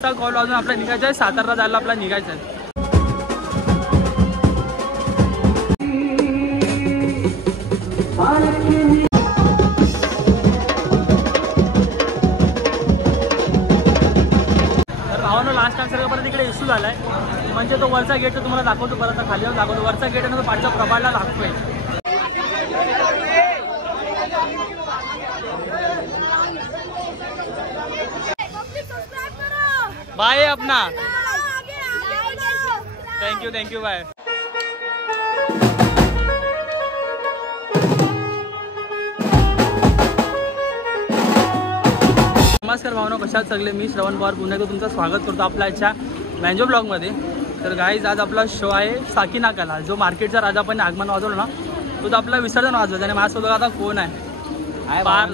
कॉल वाजून आपला निघायचं आहे, सातारला जायला आपला निघायचं आहे. तर भावानं लास्ट टाइम सर परत इकडे इश्यू झालाय, म्हणजे तो वरचा गेट तुम्हाला दाखवतो, परत खाली दाखवतो. वरचा गेट आहे ना, तो पाठच्या प्रभाला लागतोय. बाय अपना, थँक यू बाय. नमस्कार भावना, कशात सगळे. मी श्रवण पवार पुन्हा एकदा तुमचं स्वागत करतो आपल्या आजच्या मँजो ब्लॉगमध्ये. तर गाईज आज आपला शो आहे साकीनाकाला. जो मार्केटचा राजा पण आगमन वाजवलं ना, तो आपला विसर्जन वाजवतो. आणि माझ्यासोबत आता कोण आहे पार,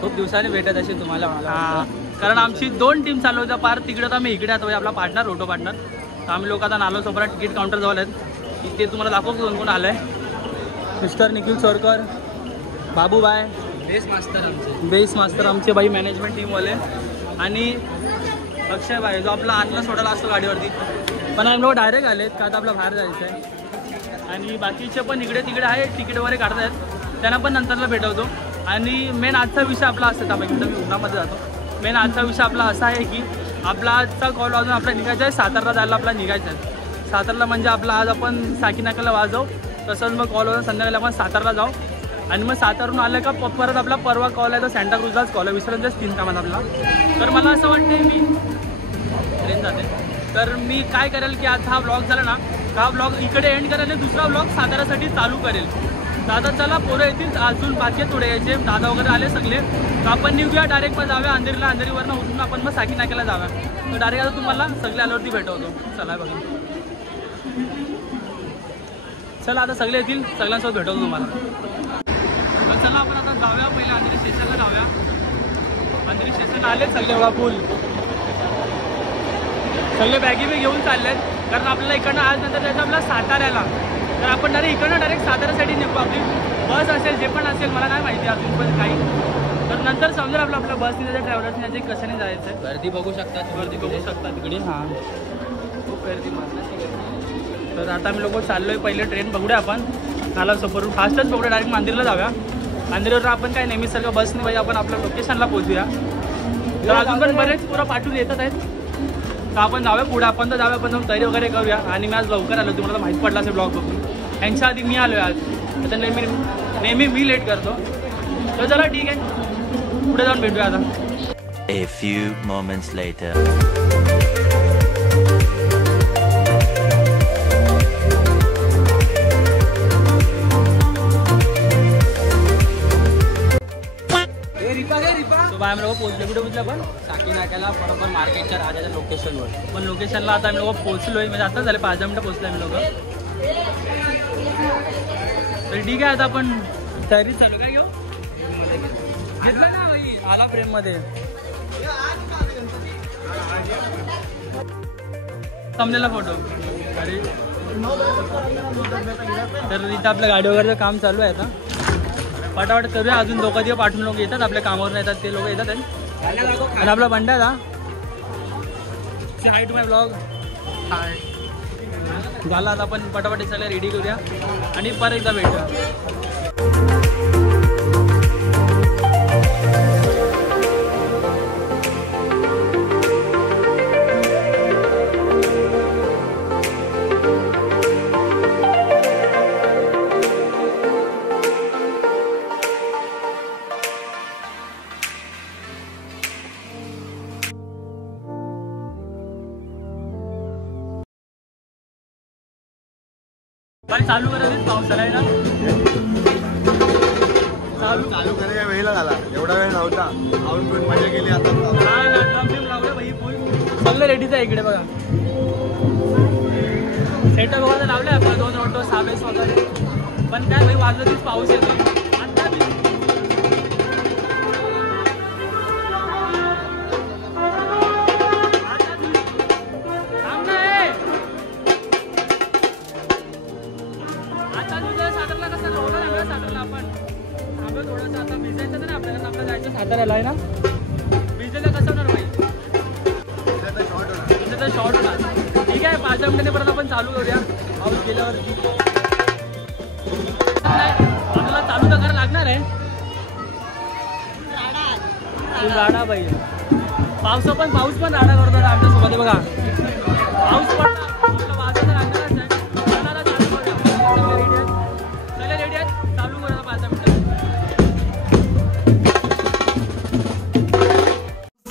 खूप दिवसांनी भेटत असेल तुम्हाला. हां, कारण आमची 2 टीम चालू होत्या पार. तिकडे तर आम्ही इकडे आता आपला पार्टनर रोटो पार्टनर. तर आम्ही लोक आता नालो सोबत तिकीट काउंटर जवळ आहेत. ते तुम्हाला दाखवतो कोण कोण आलं आहे. मिस्टर निखिल सोरकर, बाबूबाय बेस मास्टर आमचे बाई मॅनेजमेंट टीमवाले, आणि अक्षय बाई जो आपला आणला सोडायला असतो गाडीवरती. पण आम्ही लोक डायरेक्ट आलेत का आता आपलं बाहेर जायचं आहे. आणि बाकीचे पण इकडे तिकडे आहे, तिकीट वगैरे काढत आहेत, त्यांना पण नंतरला भेटवतो. आणि मेन आजचा विषय आपला असतो, आपण मी उन्हामध्ये जातो. मेन आजचा विषय आपला असा आहे की आपला आजचा कॉल वाजून आपला निघायचा आहे, सातारला जायला आपला निघायचं आहे. सातारला म्हणजे आपला आज आपण साकीनाकाला वाजवू, तसंच मग कॉल वाजून संध्याकाळी आपण सातारला जाऊ. आणि मग सातारून आलं का परत आपला परवा कॉल आहे, तर सँटा क्रूजलाच कॉल आहे. विसर्जनच 3 कामात आपला. तर मला असं वाटतं मी ट्रेन जाते, तर मी काय करेल की आज हा ब्लॉग झाला ना, हा ब्लॉग इकडे एंड करेल आणि दुसरा ब्लॉग साताऱ्यासाठी चालू करेल. दादा चला पोरं येतील, अजून बाकी थोडे यायचे, दादा वगैरे आले सगळे. तर आपण निघूया डायरेक्ट, मग जाऊया अंधेरीला, अंधेरीवरनं उठून आपण मग साकीनाक्याला जाऊया. तर डायरेक्ट आता तुम्हाला सगळे आल्यावरती भेटवतो. चला बघा, चला आता सगळे येतील, सगळ्यांसोबत भेटवतो तुम्हाला. तर चला आपण आता जाऊया, पहिले अंधेरी स्टेशनला जाऊया. अंधेरी स्टेशन आले सगळे, एवढा फुल सगळे बॅगी बी घेऊन चालले आहेत. कारण आपल्याला इकडनं आज नंतर जायचं आपल्याला साताऱ्याला. तर आपण इकडनं डायरेक्ट साताऱ्यासाठी निघू. आपली बस असेल, जे पण असेल, मला नाही माहिती अजून पण काही. तर नंतर समजेल आपल्या बसने जायचं, ट्रॅव्हलर्सने जायचं, कशाने जायचं आहे. गर्दी बघू शकता तिकडे. हां, खूप गर्दी मारण्याची. तर आता आम्ही लोक चाललो आहे, पहिले ट्रेन बघूया आपण. नाला सफरून फास्टच बघूया, डायरेक्ट मंदिरला जाऊया. मंदिरावर आपण काय नेहमीसारखं बसने पाहिजे, आपण आपल्या लोकेशनला पोहोचूया. तर अजून पण बरेच पुरं पाठवून येतात आहेत. तर आपण जाऊया पुढे, आपण तर जाऊया, पण जाऊन तयारी वगैरे करूया. आणि मी आज लवकर आलो, तुम्हाला माहीत पडला असेल ब्लॉग बघून. यांच्या आधी मी आलो आहे आज, आता नेहमी मी लेट करतो. तर चला ठीक आहे, पुढे जाऊन भेटूया आता. A few moments later. आम्ही लोक पोहोचलो, कुठे पोहोचलो आपण साकीनाक्याला, बरोबर मार्केटच्या राजाच्या लोकेशनवर. पण लोकेशनला आता आम्ही लोक पोहोचलोय, म्हणजे आता झाले 5-10 मिनटं पोहोचलो आम्ही लोक. तर ठीक आहे, आता आपण तयारी चालू. काय घेऊ घेतलं ना भाई, आला फ्रेममध्ये थांबलेला फोटो. अरे तर इथं आपल्या गाडी वगैरेचं काम चालू आहे. आता पटापट करूया, अजून लोक दिवस पाठवून लोक येतात, आपल्या कामावर येतात, ते लोक येतात. आणि आपला बंडा आहे हाय टू माय ब्लॉग. हाय झाला, आता आपण पटापट सगळं रेडी करूया आणि परत एकदा भेटूया. चालू करायचं, पाऊस आहे ना. चालू करायला वेळेला झाला, एवढा वेळ नव्हता. आऊन पण मजा केली. आता लावलं भाई फुल, सगळं रेडीच आहे इकडे बघा. सेटअप वगैरे लावले आपण, 2 ऑटो 6 बेस वगैरे. पण काय भाई वाजलं तीच पाऊस येतो. साताऱ्याला आहे ना, भिजायला कसं होणार भाई. शॉर्ट होणार. ठीक आहे 5 मिनिटांनी परत आपण चालू करूया पाऊस गेल्यावरती. आपल्याला चालू तर करायला लागणार आहे. तू राडा बाई पाऊस पण राडा करतो आमच्यासोबत बघा. पाऊस पण वाजायला लागणारच आहे. सगळे रेडी आहेत चालू करूया 5 मिनिटं.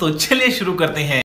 तो चलिए शुरू करते हैं.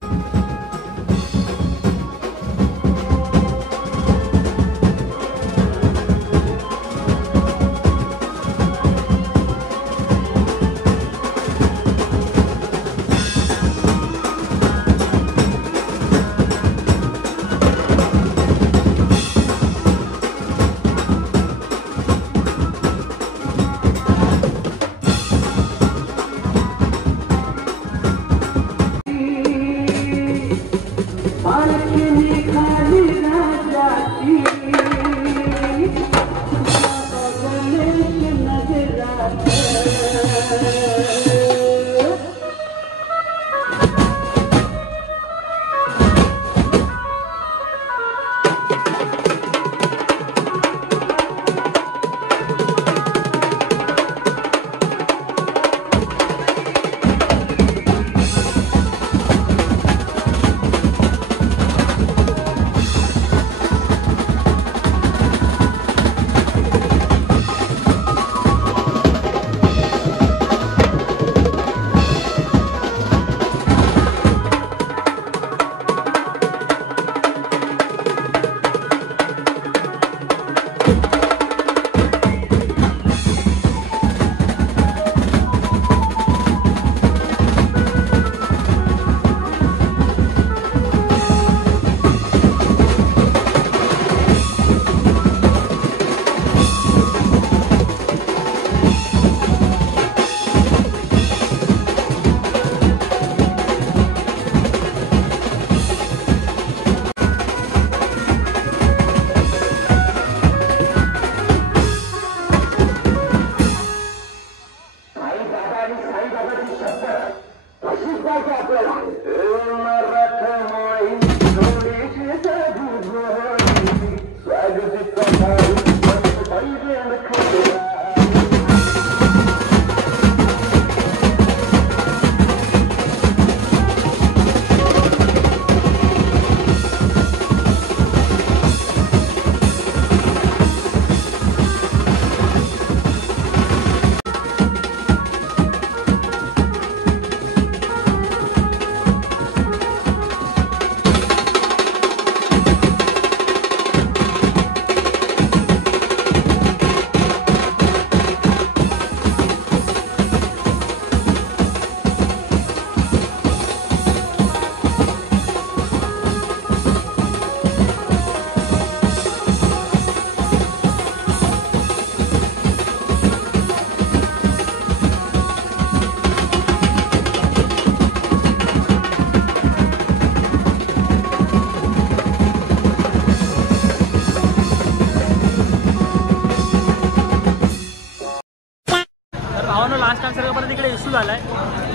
झालाय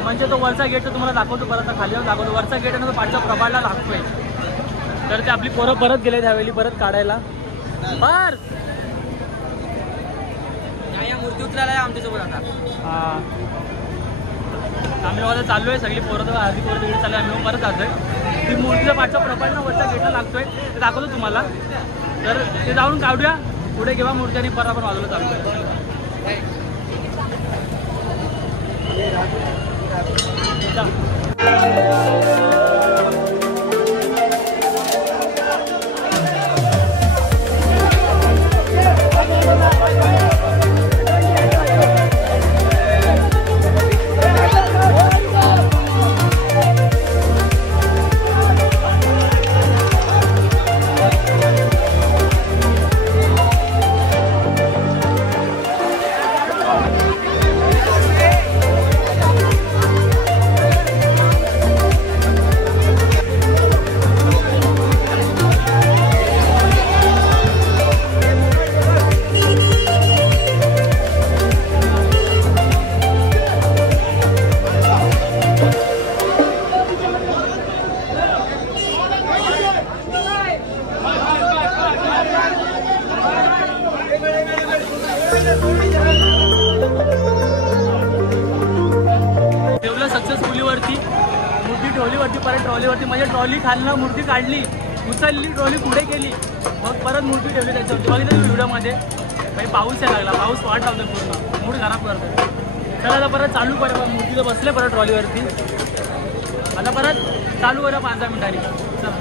म्हणजे तो वरचा गेट तुम्हाला दाखवतो परत खाली जाऊन दाखवतो. वरचा गेट आहे ना तो पाठच्या प्रभाला लागतोय. तर ते आपली पोरं परत गेले त्यावेळी परत काढायला. बर या मूर्ती उचलायला आहे आमच्यासोबत आता. हां आम्ही लोक चाललो आहे सगळी पोरं आधी पोरं तिकडे चालू आहे. आम्ही परत जातोय. ती मूर्तीचा पाठच्या प्रभाला वरच्या गेटला लागतोय ते दाखवतो तुम्हाला. तर ते जाऊन काढूया पुढे घेवा मूर्ती आणि परत आपण बाजूला चालू आहे. ट्रॉलीवरती, म्हणजे ट्रॉली खालनं मूर्ती काढली, उचलली, ट्रॉली पुढे केली, मग परत मूर्ती ठेवली त्याच्यावरती. बघितलं व्हिडिओमध्ये भाई पाऊस यायला लागला, पाऊस वाट लावतो पूर्ण, मूड खराब करतो. चला आता परत चालू करा, मूर्तीचं बसले परत ट्रॉलीवरती, आता परत चालू करा 5-10 मिनिटांनी. चला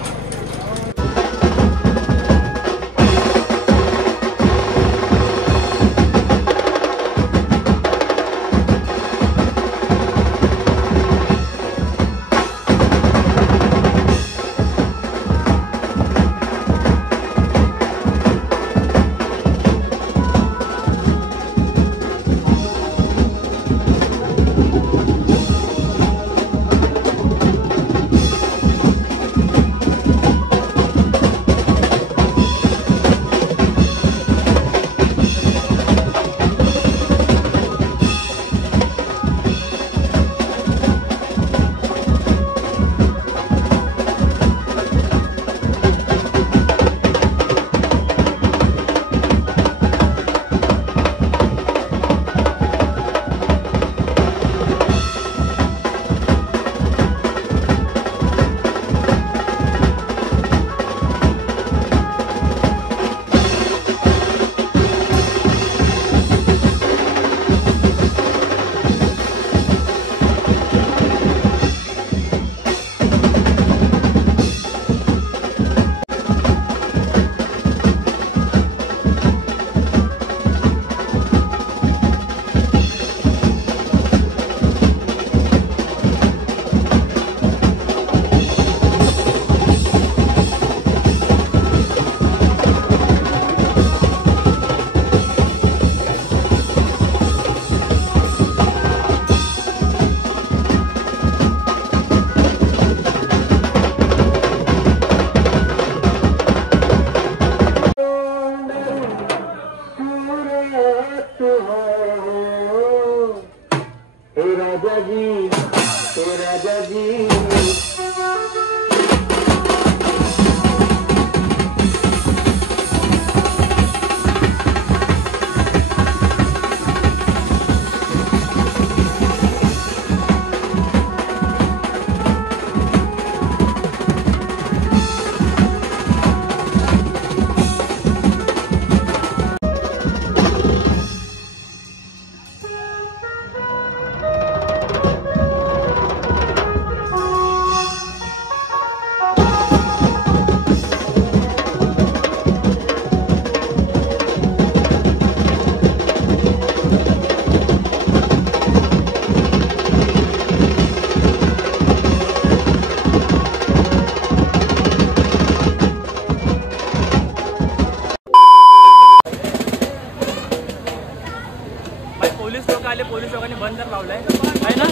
पोलीस लोकांनी बंद कर लावलाय आहे ना.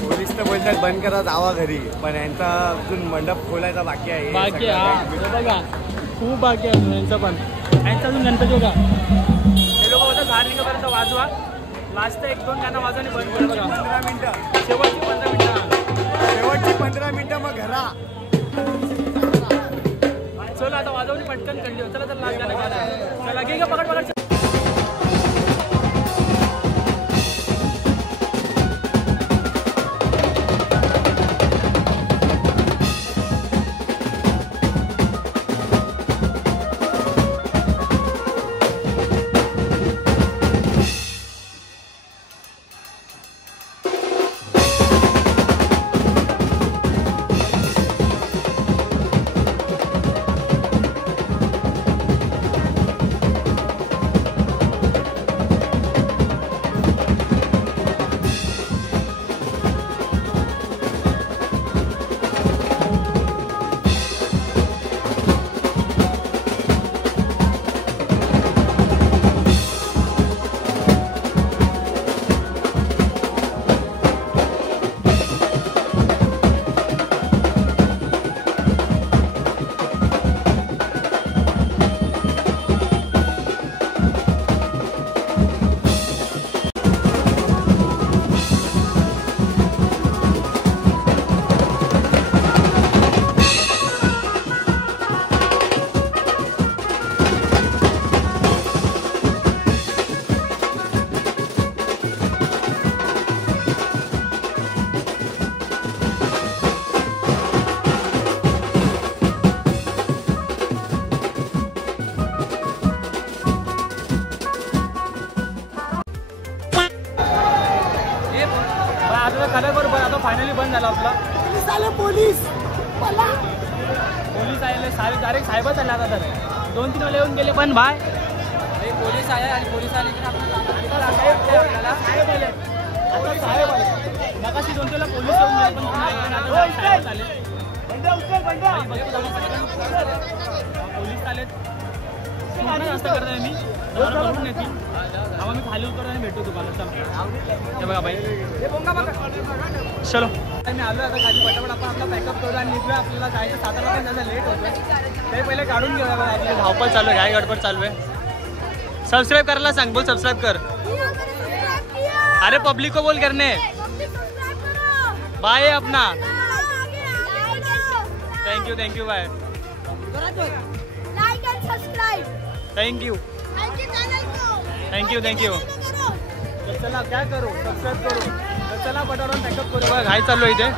पोलीस तर बोलतात बंद करा जावा घरी, पण यांचा अजून मंडप खोलायचा बाकी आहे. बाकी बघा खूप बाकी आहे यांचं, पण यांचं अजून गणपती बघा. हे लोक बोलतात बाहेर निघापर्यंत वाजवा, लास्ट 1-2 गाणं वाजवा आणि बंद करा. बघा 15 मिनिटं, शेवटची 15 मिनिटं, शेवटची 15 मिनिटं मग घरा. चला आता वाजवणी पटकन कंटिन्यू. चला तर लास्ट गाणं गाणं. चला घे पकड पकड. आपला पोलीस आले साहेब डायरेक्ट साहेबच आला आता तर 2-3 वेळा येऊन गेले पण बाय पोलीस आहे आणि पोलीस आले की आपल्याला साहेब आले आता साहेब आले मगाशी 2-3 वेळा पोलीस येऊन गेले पण साहेब आले पोलीस आलेत असं करतोय मी करून येतील आम्हा मी खाली उतरतो आणि भेटतो तुम्हाला चला हे बघा बाई चलो मी आलो आता खाली पटापट आपण आपला पॅकअप करू आणि निघूया आपल्याला जायचं 7 वाजता त्याचा लेट होतोय ते पहिले काढून घेऊया बघा आपली धावपळ चालू आहे घाई गडबड चालू आहे सबस्क्राईब करायला सांग बोल सबस्क्राईब कर अरे पब्लिक को बोल करने बाय अपना thank you bye Like and subscribe. Thank you तर चला काय करू सबस्क्राईब करू तर चला पटावर पॅकअप करू बघा घाई चालू आहे इथे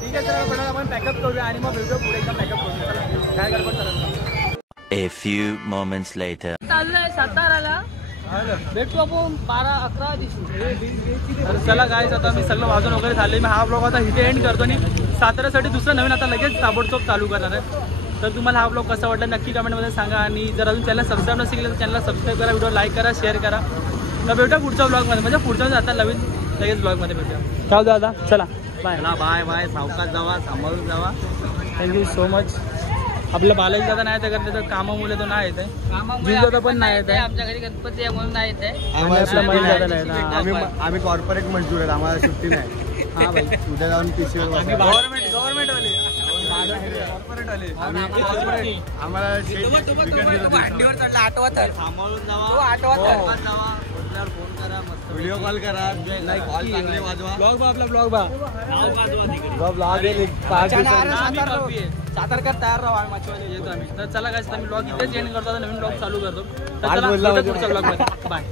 ठीक आहे चला पटावर आपण पॅकअप करूया आणि मग भेटूया पुढे एकदा पॅकअप करूया चला काय गडबड चालत A few moments later. चाललंय साताराला भेटू आपण 12-11 दिवशी तर चला गाईज आता मी सगळं वाजून वगैरे झाले मी हा ब्लॉग आता इथे एंड करतो आणि साताऱ्यासाठी दुसरं नवीन आता लगेच ताबडतोब चालू करणार आहे तर तुम्हाला हा ब्लॉग कसा वाटला नक्की कमेंटमध्ये सांगा आणि जर अजून चॅनल सबस्क्राईब नसेल केलं तर चॅनलला सबस्क्राईब करा व्हिडिओ लाईक करा शेअर करा तर भेटूया पुढच्या ब्लॉगमध्ये म्हणजे पुढच्या आता नवीन लगेच ब्लॉगमध्ये भेटूया चालू दादा चला बाय बाय सावकाश जावा सांभाळून जावा थँक्यू सो मच आपलं बालाजी दादा नाही तर करते तर कामामुळे तो नाही येत आहे जीव दादा पण नाही येत आहे आमच्या घरी गणपती आहे म्हणून नाही येत आहे आम्ही कॉर्पोरेट मजदूर आहेत आम्हाला सुट्टी नाही हा भाई उद्या जाऊन पीसीवर गव्हर्नमेंट आम्हाला भांडीवर चढला आठवा तर सांभाळून तो जावा आठवा तर फोन करा व्हिडिओ कॉल करा कॉल चांगले वाजवा ब्लॉग बा आपला ब्लॉग बा सातारकर तयार राहा आम्ही मच्छीवाले येतो आम्ही तर चला काय मी ब्लॉग इथेच एंड करतो नवीन ब्लॉग चालू करतो तर चला पुढच्या ब्लॉग मध्ये बाय